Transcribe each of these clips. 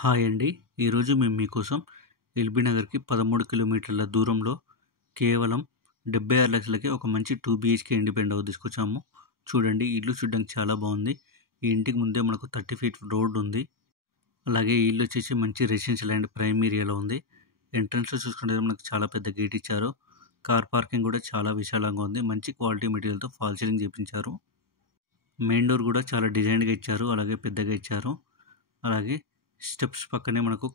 Hi అండి. ఈరోజు మేము మీకోసం ఎల్బీ నగర్‌కి 13 కిలోమీటర్ల దూరంలో కేవలం 76 లక్షలకి ఒక మంచి 2 బీహెచ్‌కే ఇండిపెండెంట్ హౌస్ తీసుకొచ్చాము. చూడండి, ఇల్లు చూడడానికి చాలా బాగుంది. ఈ ఇంటికి ముందే మనకు 30 ఫీట్ రోడ్ ఉంది. అలాగే ఈ ఇల్లు వచ్చేసి మంచి రెసిడెన్షియల్ అండ్ ప్రైమ్ ఏరియాలో ఉంది. ఎంట్రన్స్‌లో చూసుకుంటే మనకు చాలా పెద్ద గేట్ ఇచ్చారు. కార్ పార్కింగ్ కూడా చాలా విశాలంగా ఉంది. మంచి క్వాలిటీ మెటీరియల్‌తో ఫాల్ సీలింగ్ చేపించారు. మెయిన్ డోర్ కూడా చాలా డిజైన్‌గా ఇచ్చారు. అలాగే పెద్దగా ఇచ్చారు. అలాగే స్టెప్స్ పక్కనే మనకు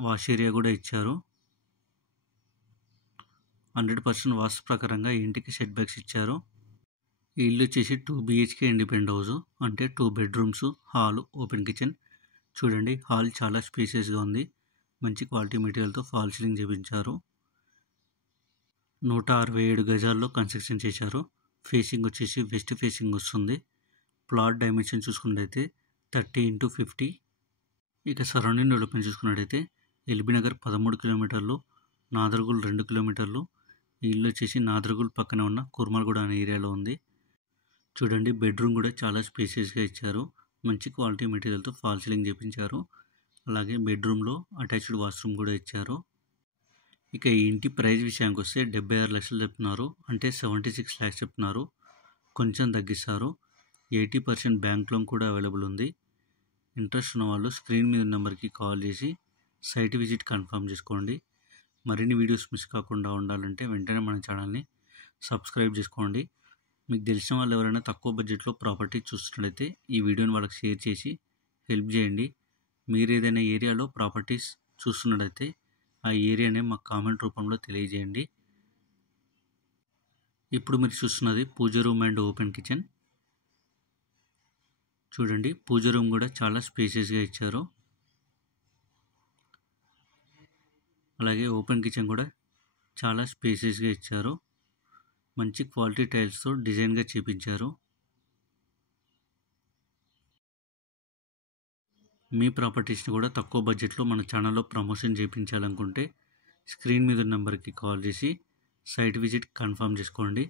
వాష్ ఏరియా కూడా ఇచ్చారు. 100% వాస్తు ప్రకారంగా ఈ ఇంటికి సెట్ బ్యాక్స్ ఇచ్చారు. ఈ ఇల్లు వచ్చేసి 2 బీహెచ్కే ఇండిపెండెంట్ హౌస్. అంటే 2 బెడ్రూమ్స్, హాల్, ఓపెన్ కిచెన్. చూడండి, హాల్ చాలా స్పేసియస్గా ఉంది. మంచి క్వాలిటీ మెటీరియల్తో ఫాల్ సీలింగ్ చేపించారు. 167 గజాల్లో కన్స్ట్రక్షన్ చేశారు. ఫేసింగ్ వచ్చేసి వెస్ట్ ఫేసింగ్ వస్తుంది. ప్లాట్ డైమెన్షన్ చూసుకున్నట్టయితే 30x50. ఇక సరౌండింగ్ డెవలప్మెంట్ చూసుకున్నట్టయితే ఎల్బీ నగర్ 13 కిలోమీటర్లు, నాదర్గుల్ 2 కిలోమీటర్లు. ఈ ఇల్లు వచ్చేసి నాదర్గుల్ పక్కన ఉన్న కుర్మల్గూడ అనే ఏరియాలో ఉంది. చూడండి, బెడ్రూమ్ కూడా చాలా స్పేసియస్గా ఇచ్చారు. మంచి క్వాలిటీ మెటీరియల్తో ఫాల్ సీలింగ్ చేపించారు. అలాగే బెడ్రూమ్లో అటాచ్డ్ వాష్రూమ్ కూడా ఇచ్చారు. ఇక ఈ ఇంటి ప్రైస్ విషయానికి వస్తే 76 లక్షలు చెప్తున్నారు. అంటే 76 lakhs చెప్తున్నారు. కొంచెం తగ్గిస్తారు. 80% బ్యాంక్ లోన్ కూడా అవైలబుల్ ఉంది. ఇంట్రెస్ట్ ఉన్న వాళ్ళు స్క్రీన్ మీద నెంబర్కి కాల్ చేసి సైట్ విజిట్ కన్ఫర్మ్ చేసుకోండి. మరిన్ని వీడియోస్ మిస్ కాకుండా ఉండాలంటే వెంటనే మన ఛానల్ని సబ్స్క్రైబ్ చేసుకోండి. మీకు తెలిసిన వాళ్ళు ఎవరైనా తక్కువ బడ్జెట్లో ప్రాపర్టీ చూస్తున్నట్లయితే ఈ వీడియోని వాళ్ళకి షేర్ చేసి హెల్ప్ చేయండి. మీరు ఏదైనా ఏరియాలో ప్రాపర్టీస్ చూస్తున్నట్లయితే ఆ ఏరియానే మాకు కామెంట్ రూపంలో తెలియజేయండి. ఇప్పుడు మీరు చూస్తున్నది పూజ రూమ్ అండ్ ఓపెన్ కిచెన్. చూడండి, పూజ రూమ్ కూడా చాలా స్పేసియస్గా ఇచ్చారు. అలాగే ఓపెన్ కిచెన్ కూడా చాలా స్పేసియస్గా ఇచ్చారు. మంచి క్వాలిటీ టైల్స్తో డిజైన్గా చేపించారు. మీ ప్రాపర్టీస్ని కూడా తక్కువ బడ్జెట్లో మన ఛానల్లో ప్రమోషన్ చేయించాలనుకుంటే స్క్రీన్ మీద నెంబర్కి కాల్ చేసి సైట్ విజిట్ కన్ఫర్మ్ చేసుకోండి.